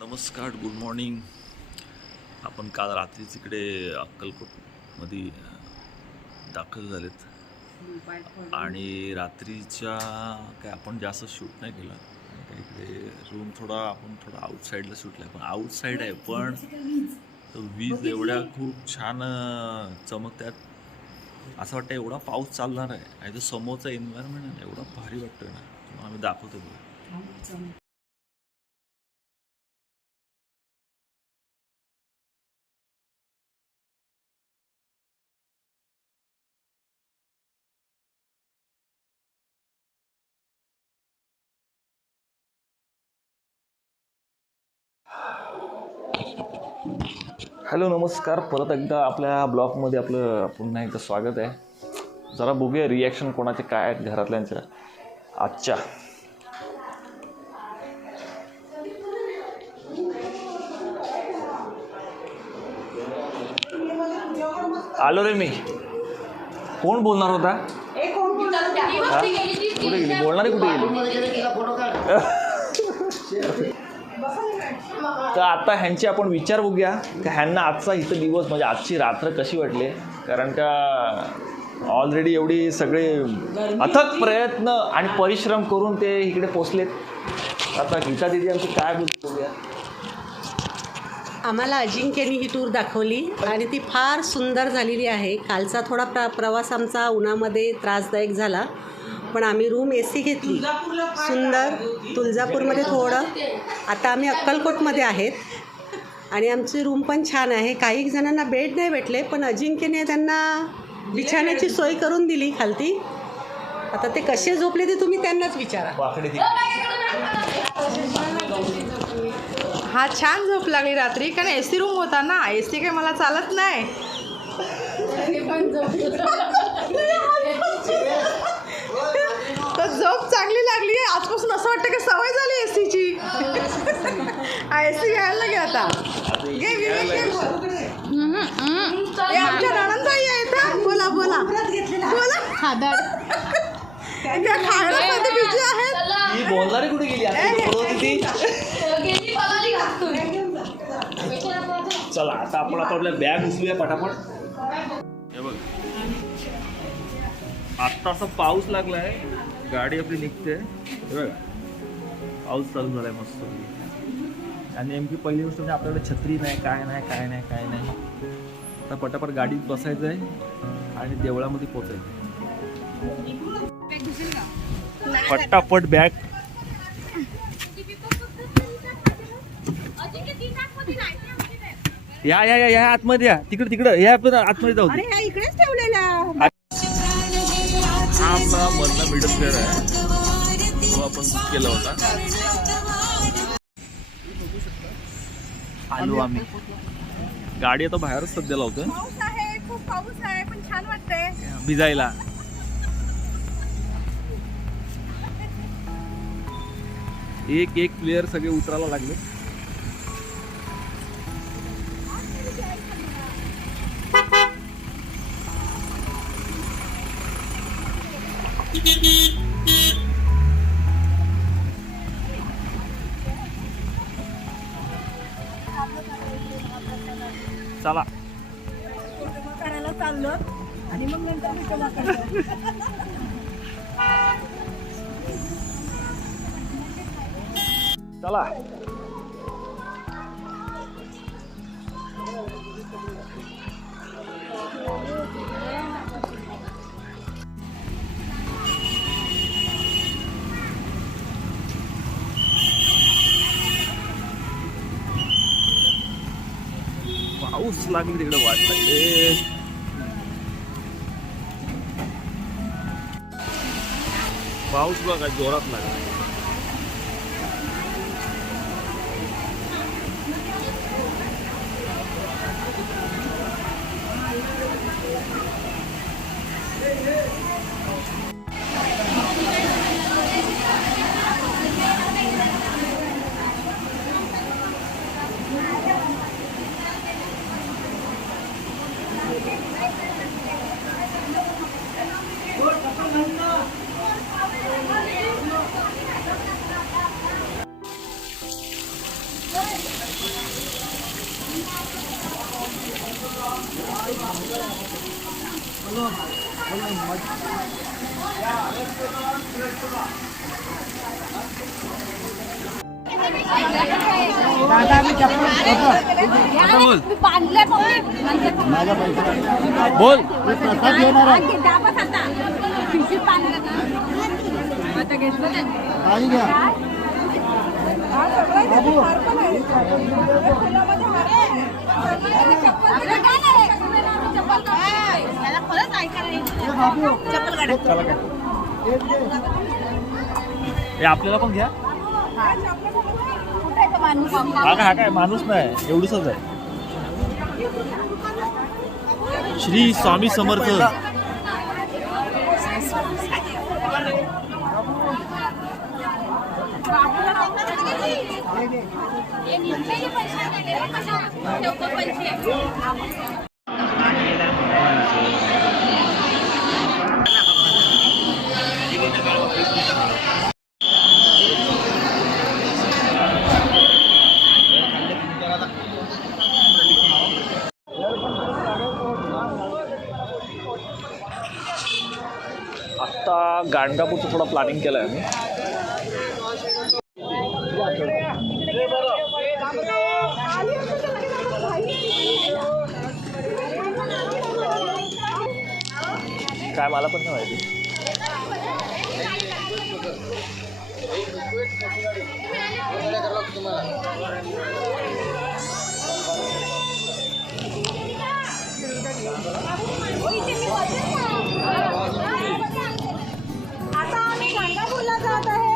नमस्कार, good morning. आपण काल रात्रीच इकडे अक्कलकोटमध्ये दाखल झालेत आणि रात्रीच्या काय आपण जास्त शूट नाही केलं. इकडे रूम आपण आउटसाईडला शूटला आहे, पण आउटसाईड आहे पण वीज एवढ्या खूप छान चमकत्यात. असं वाटतं एवढा पाऊस चालणार आहे आणि तो समोरचा एन्व्हायरमेंट एवढा भारी वाटतोय ना, तुम्हाला आम्ही दाखवतो बघा. हॅलो, नमस्कार. परत एकदा आपल्या ब्लॉगमध्ये आपलं पुन्हा एकदा स्वागत आहे. जरा बघूया रिॲक्शन कोणाचे काय आहेत घरातल्यांच्या आजच्या. आलो रे मी. कोण बोलणार होता? कुठे गेली बोलणारी? कुठे गेली? तर आता ह्यांचे आपण विचार बघूया की ह्यांना आजचा इथं दिवस म्हणजे आजची रात्र कशी वाटली. कारण का ऑलरेडी एवढी सगळे अथक प्रयत्न आणि परिश्रम करून ते इकडे पोचलेत. आता गीता दिदी आमची काय बघूया. आम्हाला अजिंक्यनी ही टूर दाखवली आणि ती फार सुंदर झालेली आहे. कालचा थोडा प्रवास आमचा उन्हामध्ये त्रासदायक झाला, पण आम्ही रूम AC घेतली सुंदर तुळजापूरमध्ये थोडं. आता आम्ही अक्कलकोटमध्ये आहेत आणि आमची रूम पण छान आहे. काही जणांना बेड नाही भेटले, पण अजिंक्यने त्यांना बिछाण्याची सोय करून दिली खालती. आता ते कसे झोपले ते तुम्ही त्यांनाच विचारा. हा छान झोप लागली रात्री, कारण AC रूम होता ना. AC काही मला चालत नाही. तर झोप चांगली लागली. आजपासून असं वाटतं की सवय झाली ACची. AC घ्यायला लागे आता. घे विवेक, आमच्या नणंदबाई आहेत. बोला बोला बोला. खायला बिझी आहेत. ही बोलणारी कुठे गेली? चला आता आपण आपल्या बॅग उचलूया पटापट. हे बघ, आत्ता असा पाऊस लागलाय, गाडी आपली निघते. हे बघा, पाऊस चालू झालाय मस्त. आणि नेमकी पहिली गोष्ट म्हणजे आपल्याकडे छत्री नाही, काय नाही. आता पटापट गाडीत बसायचं आहे आणि देवळामध्ये पोचायचं. पटापट बॅग. या आतमध्ये या. तिकडं या आतमध्ये जाऊ. इकडेच ठेवलेला. हा आपला मधला मिडल फेअर आहे, तो आपण केला होता. आलो आम्ही. गाडी आता बाहेरच सध्या लावतोय. पाऊस आहे, खूप पाऊस आहे, पण छान वाटतंय भिजायला. एक प्लेयर सगळे उतरायला लागले. चला करायला चाललो आणि मग नंतर चला. पाऊस लागली तिकडे, वाट लागले. पाऊस बघा जोरात लागला. बोल हे आपल्याला पण घ्या. हा काय माणूस नाही, एवढंच आहे. श्री स्वामी समर्थ. आता गाणगापूरचं थोडं प्लॅनिंग केलं आहे आम्ही. काय मला पण नाही माहिती. आता आम्ही गाणगापूरला जात आहे.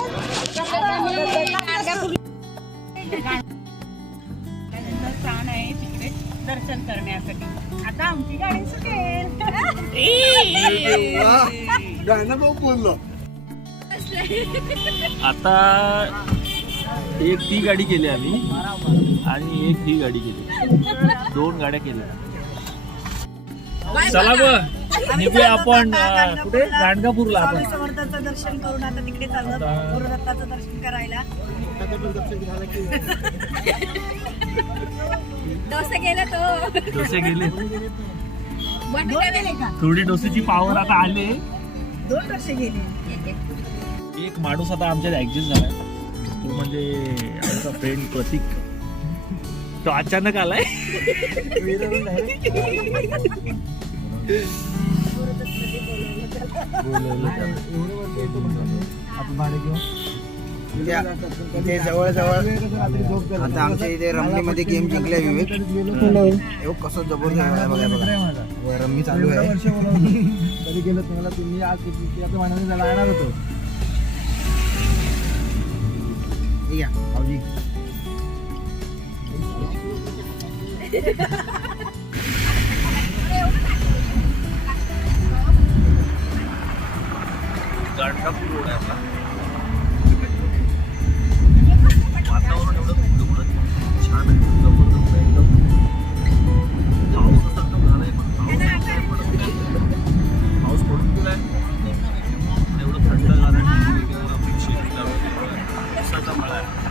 स्थान आहे तिकडे दर्शन करण्यासाठी. आता आमची गाडी सुटेल. बोललो आता एक ती गाडी केली आम्ही आणि एक ही गाडी केली. 2 गाड्या केल्या. चला मग निघूया आपण कुठे गाणगापूरला. आपण समर्थांचं दर्शन करून आता तिकडे चाललो गुरुदत्ताचं दर्शन करायला. डोसे गेले तो. डोसे गेले. गेले का? थोडी डोसेची पावर आता आले. 2 डोसे गेले. एक माणूस आता आमच्यात ऍडजस्ट झालाय. तो म्हणजे आमचा फ्रेंड प्रतीक. तो अचानक आलाय. इथे जवळ आता आमच्या इथे रमणीमध्ये गेम जिंकलाय विवेक. कसं जबरदस्त आहे बघा बघा. रम्मी चालू आहे. कधी गेलो तुम्हाला तुम्ही आज आपल्या मानाने त्याला येणार होतो. या भाऊजी गाणगापूर रोड आहे आपला. वातावरण एवढं छान आहे. जबरदस्त आहे एकदम. पाऊस असा झालाय पण पाऊस पडून गेलाय. एवढं थंड अपेक्षित पावसाचा मळा आहे.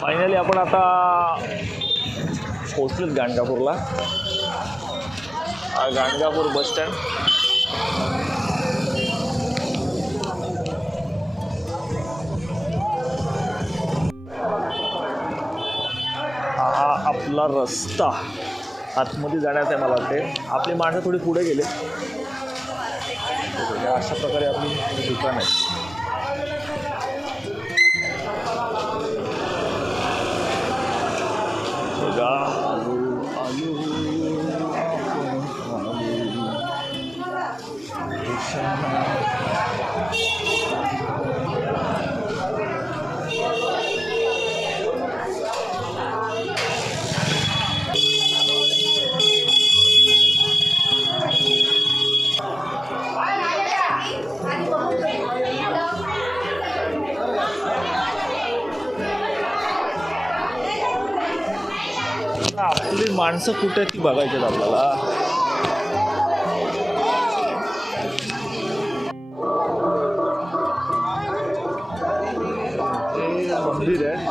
फायनली आपण आता पोहोचलोत गाणगापूरला. Ganagapur bus stand. हा आपला रस्ता आतमध्ये जाण्याचा आहे मला वाटते. आपली माणसं थोडी पुढे गेले. अशा प्रकारे आपली दुकान आहे. बघा, आलू आपली माणसं कुठे ती बघायची आहेत आपल्याला. हे मंदिर आहे.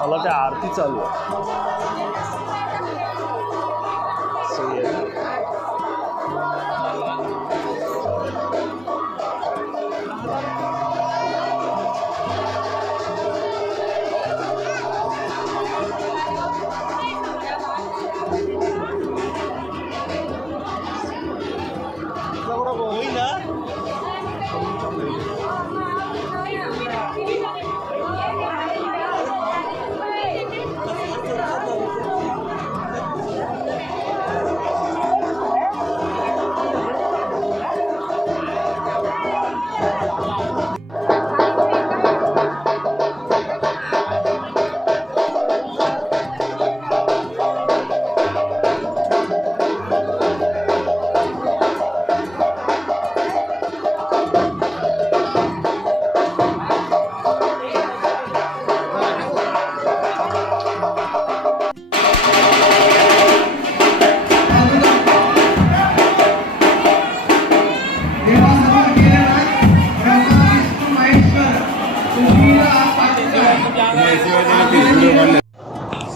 मला त्या आरती चालू आहे.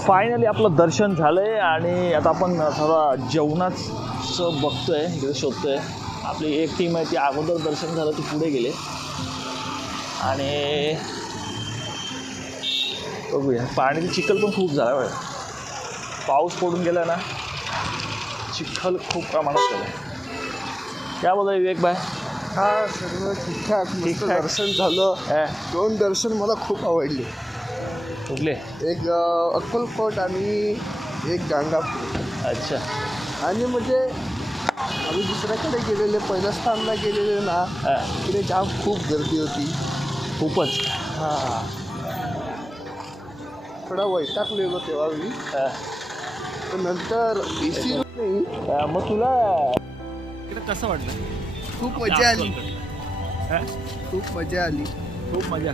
फायनली आपलं दर्शन झालंय आणि आता आपण थोडा जेवणाचं बघतोय, इकडे शोधतोय. आपली एक टीम आहे ती अगोदर दर्शन झालं ती पुढे गेले आणि बघूया. पाण्याची चिखल पण खूप झाला आहे. पाऊस पडून गेला ना, चिखल खूप प्रमाणात झालं. त्याबद्दल विवेक भाई. हा सर्व ठीकठाक मस्त दर्शन झालं. दोन दर्शन मला खूप आवडले. कुठले? एक अक्कलकोट आणि एक गाणगापूर. अच्छा. आणि म्हणजे आम्ही दुसऱ्याकडे गेलेले, पहिल्या स्थानला गेलेले ना, तिकडे जाम खूप गर्दी होती. खूपच. हां, थोडा वैतागलेलो तेव्हा मी. पण नंतर एसी नाही. मग तुला इकडे कसं वाटलं? खूप मजा आली. खूप मजा आली. खूप मजा.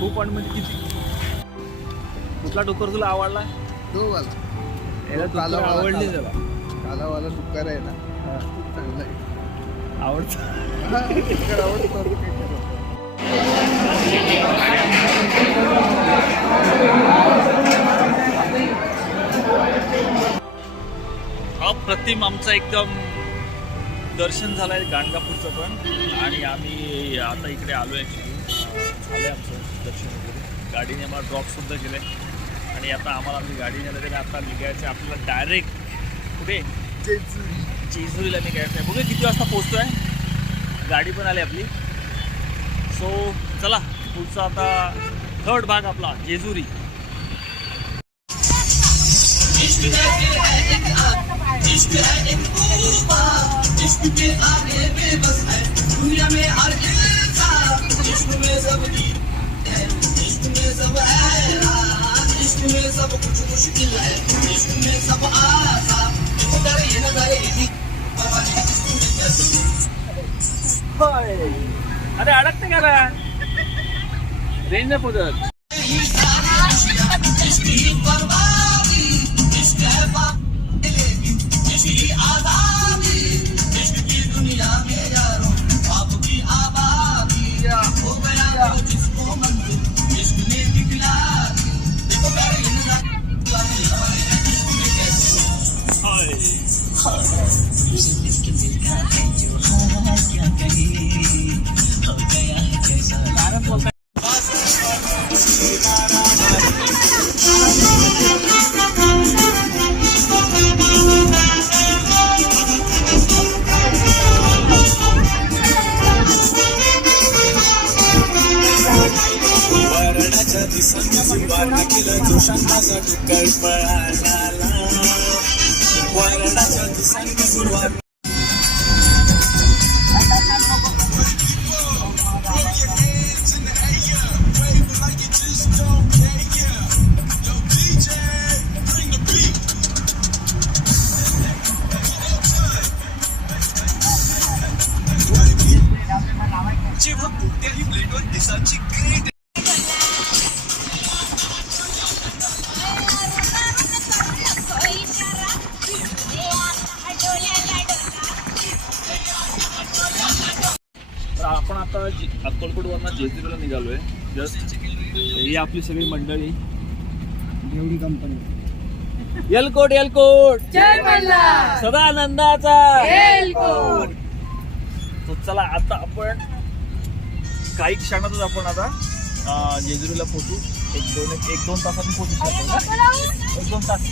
खूप. आणि म्हणजे किती? कुठला डोकर तुला आवडला? तो वाला आवडली त्याला. कालावाला डुक्कर आहे ना, खूप चांगला आहे. आवडतं. आवडतं. अप्रतिम आमचं एकदम दर्शन झालं आहे गाणगापूरचं पण. आणि आम्ही आता इकडे आलो आहे. ॲक्च्युली झालं आहे आमचं दर्शन वगैरे. गाडीने आम्हाला ड्रॉपसुद्धा केलं आहे आणि आता आम्हाला आमची गाडी नेलं तरी आता निघायचं आहे आपल्याला डायरेक्ट कुठे? जेजुरीला निघायचं आहे. बघूया किती वाजता पोचतो आहे. गाडी पण आली आपली. सो चला, पुढचा आता थर्ड भाग आपला जेजुरी. अरे अडकते का रे? रेंज नाही पोचत. तर आपण आता अक्कलकोटवरनं जेजुरीला निघालोय. जस्ट ही आपली सगळी मंडळी. एवढी कंपनी एलकोट एलकोट सदानंदाचा. तो चला आता आपण काही क्षणातच आपण आता जेजुरीला पोहोचू. एक दोन तासात पोहोचू शकतो ना? 1-2 तास.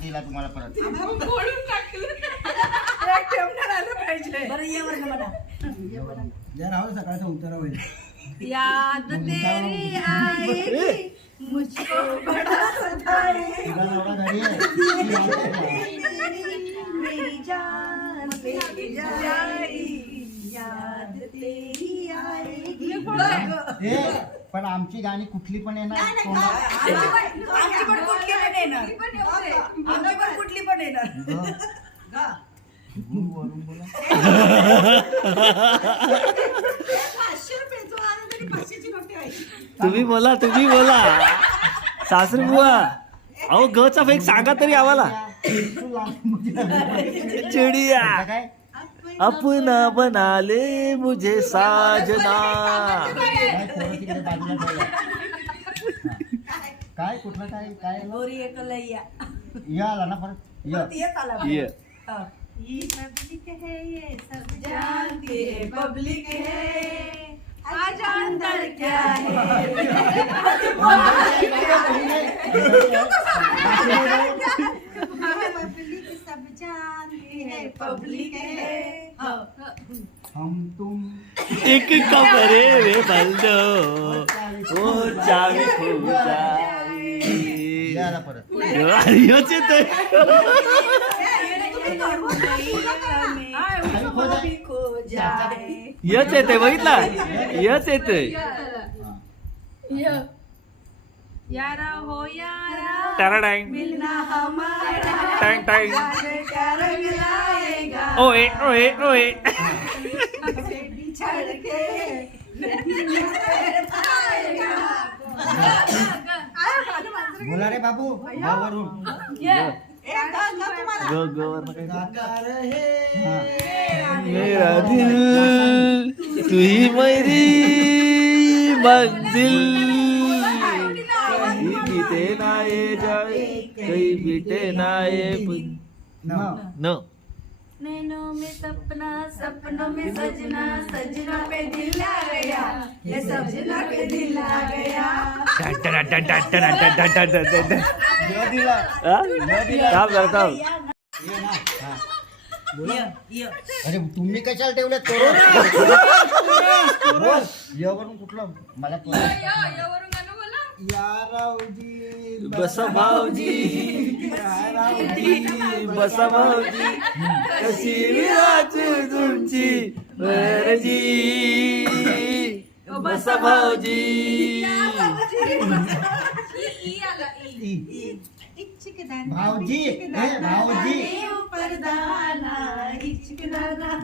दिला तुम्हाला परत राहुल सकाळचा उतारा होईल. याद तेरी आएगी मुझको बड़ा सताएगी मेरी जान मेरी जाएगी याद तेरी आएगी. पण आमची गाणी कुठली पण येणार आमची पण कुठली पण येणार. आमची पण कुठली पण येणार. तुम्ही बोला सासरी बुवा. अहो गचा फेक सांगा तरी आम्हाला. चिडिया काय अपना बना ले मुझे साजना. काय कुठलं काय काय गोरी एक लैया या आला ना परत या. येत आला. ये. ये पब्लिक है ये सब जानती है पब्लिक है आज अंदर क्या है. पब्लिक सब जानती है पब्लिक है. हम तुम एक कमरे में बंद वो चावी खो जाए. या आला परत. योच येतोय. खो जाए. यच येतोय बघितला. यच येतोय. यारा हो यारा टॅराडॅंग मिलना हमारा टँग टँग. क्या रंग लाएगा ओए ओए ओए. बिछड़ के बोला रे बाबू गावावरून. गाता रहे मेरा दिल तू ही मेरी मंजिल. बीते ना ये जाए कहीं बीते ना ये न. नैनों में सपना सपनों में सजना सजना पे दिल आ गया ये सजना पे दिल आ गया. थांब जरा थांब. ये ना हा. बोला अरे तुम्ही कशाला ठेवले यावरून कुठलं मला बसा भाऊजी बसा भाऊजी कशी विराज तुमची वरजी बसा भाऊजी. भाऊजी भाऊजी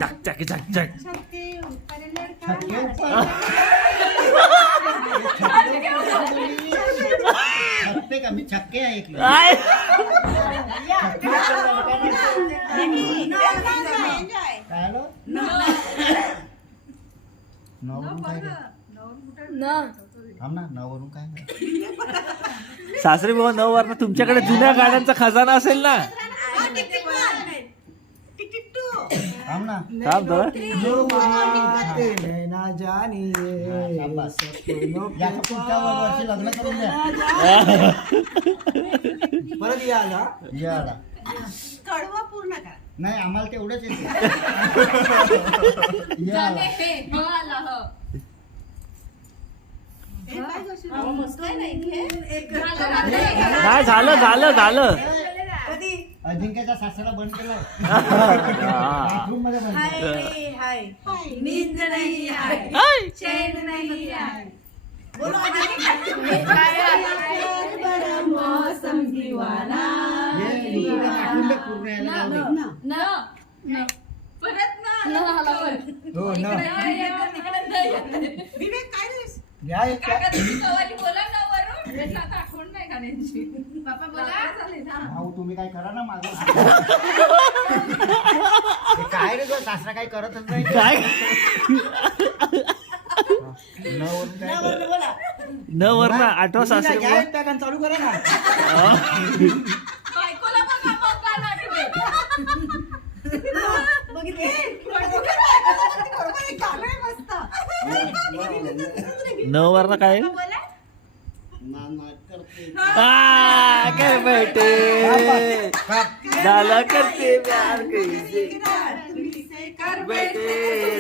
चक चक चक चक. छक्के ऊपर छक्के का मी छक्के ऐकले आय. काय आलं नवरून काय थांब ना नवरून काय सासरी बाबा 9 वारना तुमच्याकडे जुन्या गाड्यांचा खजाना असेल ना. थांब ना. थांब जरा. जो बात नैना जानिए, सपनों के वर्षी लग्न करून द्या. परत या आला. या आला. कडवा पूर्ण करा. नाही आम्हाला तेवढंच येते. या आला. नाही झालं झालं झालं. अजिंक्यचा सासरा बंद केला. हा. बाथरूम मध्ये बंद केला. नींद नहीं आए, चैन नहीं आए. मौसम दीवाना. हे इकडे पाठवून दे पूर्ण याला लावले. हो ना. विवेक काय रे? या एक बोला ना वरून दाखवून नाही खाण्याची. बापा बोला. भाऊ तुम्ही काय करा ना माझं. हे काय रे तो सासरा काय करतच नाही. काय नवरून काय न वरना आठवा सासरे घ्या एक पॅक आणि चालू करा ना. बायकोला बघा बघा लागले. न वरना काय बोला कर बैठे झाला करते प्यार कैसे कर बैठे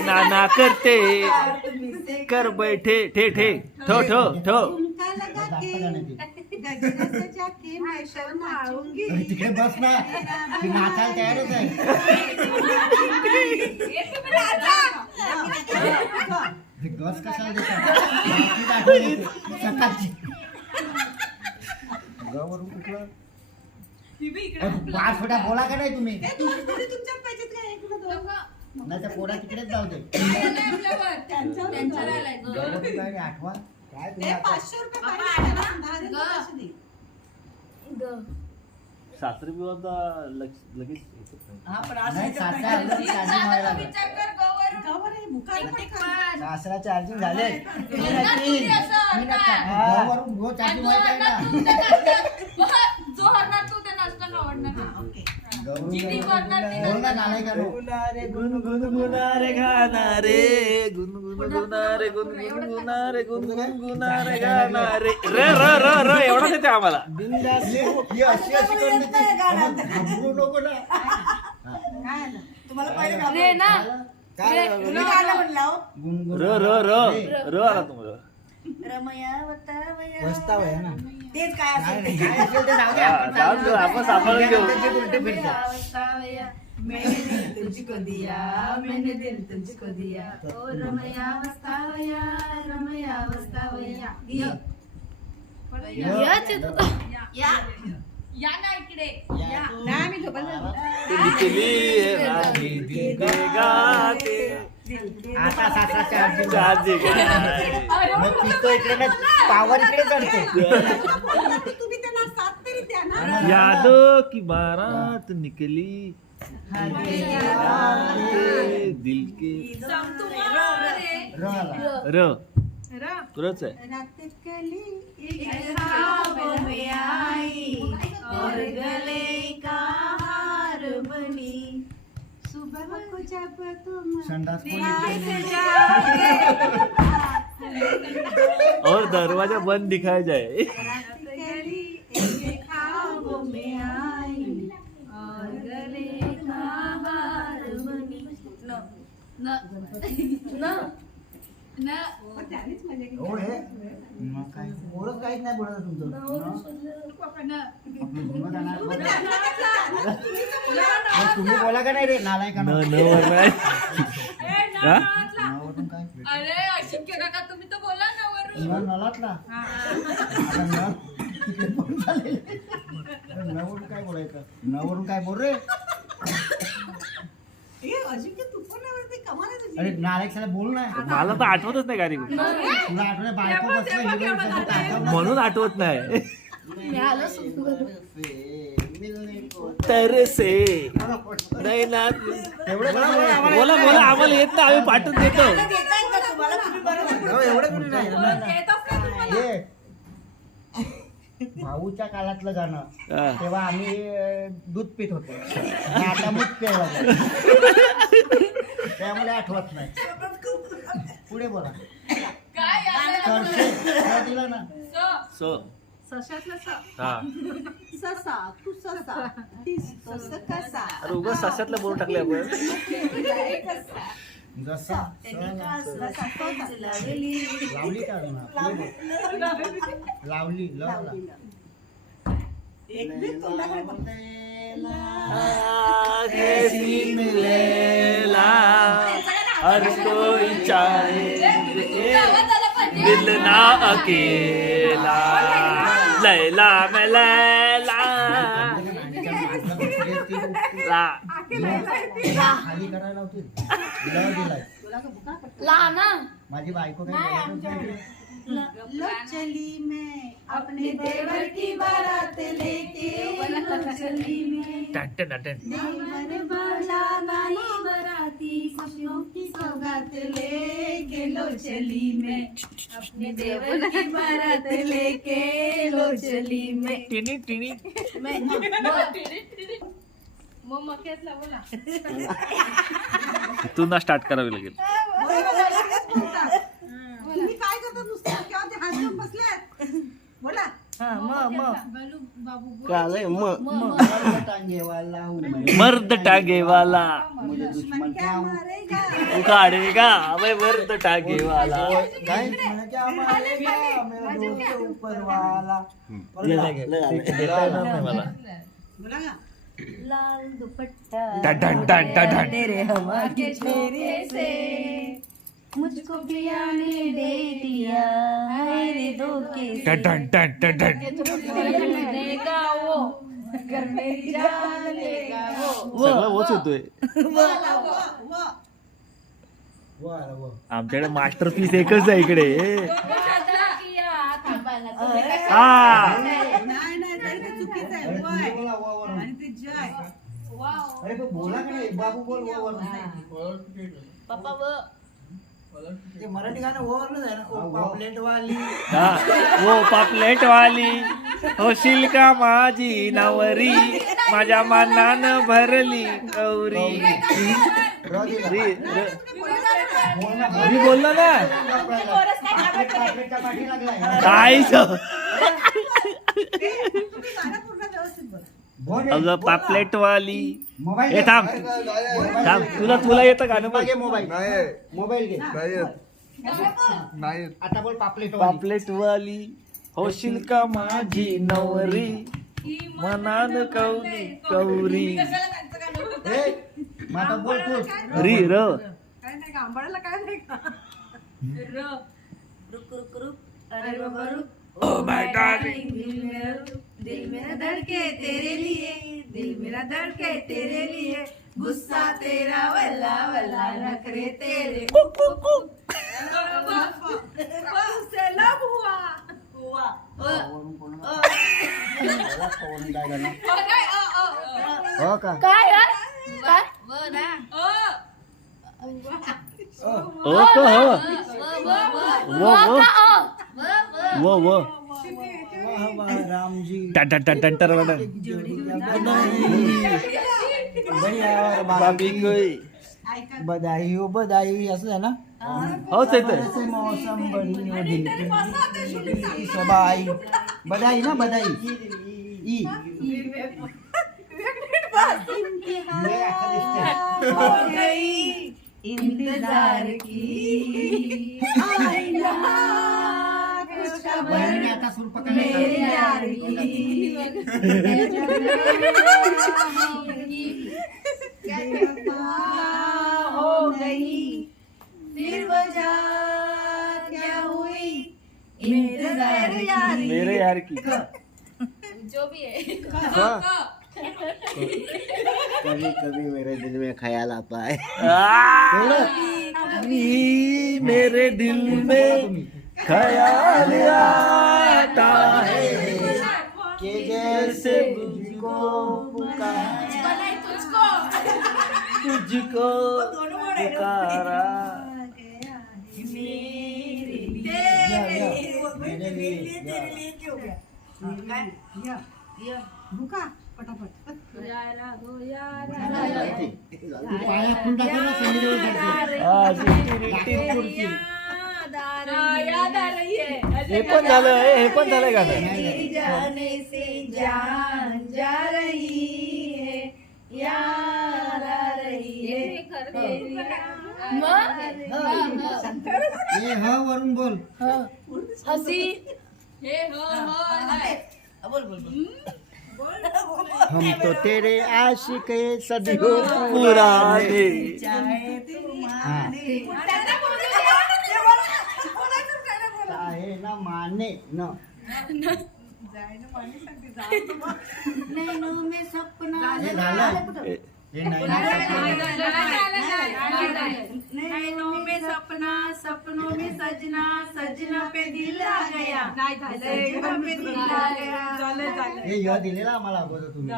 नाना करते कर बैठे ठे ठे ठो ठो ठो. अरे तिकडे बस ना. ती नाचायला तयारच आहे. ते गस कशाला देतात? रात्रीच आठवण येते. सकाळची गवरून कुठलं पाच फुटा बोला का नाही तुम्ही. नाही तर पोरा तिकडेच जाऊ दे. गवरून काय आठवा काय तुम्ही आता- सासरे विवाह लगेच नाही सासरा अजून चार्जिंग व्हायला लागलं. सासरा चार्जिंग झाले. गवरून गो चार्जिंग व्हायचं आहे ना. जो हरणार तू ते नाचणं आवडणार. गुनगुनारे गुनगुनारे गाणारे गुनगुनारे गुनगुनारे गुनगुनारे गाणारे रे र र र एवढाच येते आम्हाला. बिंदास ही अशी अशी करून देते. घाबरू नको ना. रे ना काय गुनगुन र र र र आला तुम्हाला. वस्ताव आहे ना. तेच काय असेल ते. काय असेल ते जाऊ दे. आपण जाऊ दे, आपण सांभाळून घेऊ. त्याचे उलटे फिरतात. मैंने दिल तुझको दिया, मैंने दिल तुझको दिया. ओ रमया वस्तावया, रमया वस्तावया. या ना इकडे. या ना मी केली राही दिल के गाते आता सासरा चार्जिंग चार्जिंग मग पितो इकडे ना पावर इकडे चढते. तुम्ही त्यांना साथ तरी द्या ना. यादों की बारात निकली दिल के र आला. र रच आहे. ख्वाबों में आई और गले का हार बनी. सुबह को जब तुम संडास कोणी और दरवाजा बंद दिखाया जाए. ख्वाबों में आई और गले का हार बनी. न न न हो हे मग काय पोरच काहीच नाही बोलत तुमचं. मग तुम्ही बोला का नाही रे नालायक न न वरना हा? नवरून काय अरे अशिक्य काका तुम्ही तर बोला ना वरून. नलातला आता न तिकडे पण झाले. नवरून काय बोलायचं. नवरून काय बोल रे. अरे नालायक बोल ना. मला तर आठवतच नाही गाडी तुला आठवलं बायको बसलं हिरो बसलं आठवलं. म्हणून आठवत नाही. तरसे नाही ना बोला बोला आम्हाला येत ना आम्ही पाठवून देतो. एवढं कुठे नाही. हे भाऊच्या काळातलं गाणं हा. तेव्हा आम्ही दूध पित होतो. आणि आता मूत प्यायला लागलो. त्यामुळे आठवत नाही. पुढे बोला. दिला ना. सशातलं स. हा ससा तू ससा दिसतोस कसा. अरे उगाच सशातलं बोलून टाकले आपण. जसा लावली का ना? लावली हर कोई चाहे दिल ना अकेला लैला में लैला ला खाली करायला होती. दिलाय माझी बायको काय लो चली मैं अपने देवर की बारात लेके लो चली मैं देवर वाला गाई बराती खुशियों की सौगात लेके लो चली मैं अपने देवर की बारात लेके लो चली मैं. टिनी टिनी इथून स्टार्ट करावी लागेल. तुम्ही काय करता नुसतं केव्हा ते हात घेऊन बसल्यात. बोला. मर्द टांगे वाला मुझे दुश्मन क्या मारेगा उखाड़ेगा भाई मर्द टांगे वाला. काय क्या मारेगा मेरा दोस्त ऊपर वाला. मला बोला ना. लाल दुपट्टा done done done done done. तेरे हवा के छोरे से मुझको पिया ने दे दिया हाय रे धोखे से डन डन डन डन. देगा वो घर मेरी जान लेगा वो सगळं होच होतोय. आमच्याकडे मास्टरपीस एकच आहे इकडे. हा नाही नाही ताई, ते चुकीचं आहे. वय. आणि ते जय. अरे तो बोला का नाही बाबू बोल पप्पा वो ते मराठी गाणं ओव्हरच आहे ना. ओ पॉपलेट वाली. हा वो पापलेट वाली होशील का माझी नवरी माझ्या मनानं भरली गौरी. मी बोललो ना काहीच. तुम्ही गाणं पूर्ण व्यवस्थित बोला. अगं पापलेट वाली. मोबाईल हे थांब थांब तुला येतं गाणं बघ. मोबाईल मोबाईल घे. नाही आता बोल पापलेट वाली. पापलेट वाली होशील का माझी नवरी मनान कौरी कौरी. ए, मग आता बोल तू. री र काय नाही का आंबाड्याला काय नाही का. रुक रुक रुक अरे बाबा रुक ओ माय डार्लिंग. दिल मेरा धड़के तेरे लिए दिल मेरा धड़के तेरे लिए गुस्सा तेरा वल्ला वल्ला नखरे तेरे उससे लब हुआ हो का काय ओ को हो वो वाह वाह रामजी. टन टन टन टन टन टन. बाबी कोई बधाई हो बधाई असं आहे ना. होच येतोय. ऐसे मौसम बड़ी हो दिल की सबाई. बधाई ना बधाई. ई हो गई इंतजार की आईना कुछ खबर आता सुर मेरे यार की हो गई फिर वजह क्या हुई इंतजार यार मेरे यार की. जो भी है कभी कभी मेरे दिल में ख्याल आता है. मेरे दिल में ख्याल आता है कि जैसे मुझको तुझको पुकारा. भुका पटापट हे पण झालंय गाणं. जाने से जान जा रही है यार आ रही है हे ह वरून बोल. हसी हम तो तेरे आशिक सदियों पुराने. आहे ना माने न नैनों में सपना हे झालं. हे नाही नैनों में सपना सपनों में सजना सजना पे दिल आ गया सजना पे दिल आ गया हे य दिलेला आम्हाला अगोदर तुम्ही.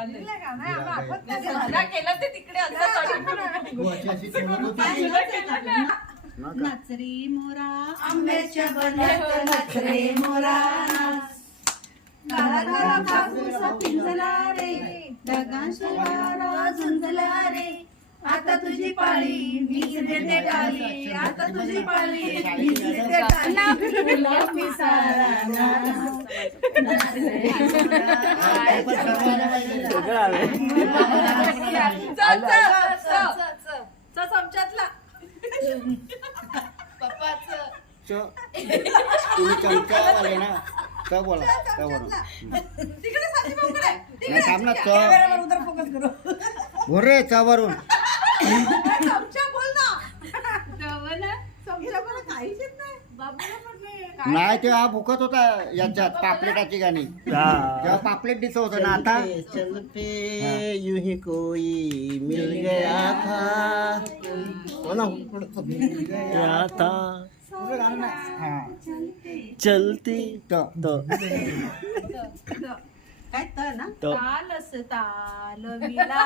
हो, अशी ठेवत होती. नचरे मोरा आंब्याच्या बनात नचरे मोरा गाला कापूसा पिंजला रे ढगांचा वारा झुंजला रे आता तुझी पाळी मीच देते टाळी आता तुझी पाळी मीच देते टाळी गुलाबी सारा तुम्ही चमचावाले ना च बोला च वरून. नाही थांब ना च बोल रे च वरून. नाही तेव्हा भुकत होता याच्यात पापलेटाची गाणी तेव्हा पापलेट दिसत होतं ना. आता चलते यूं ही कोई मिल गया था मिल गया था पुढं गाणं नाही. हा चलती तो काय तर ना तालस ताल विला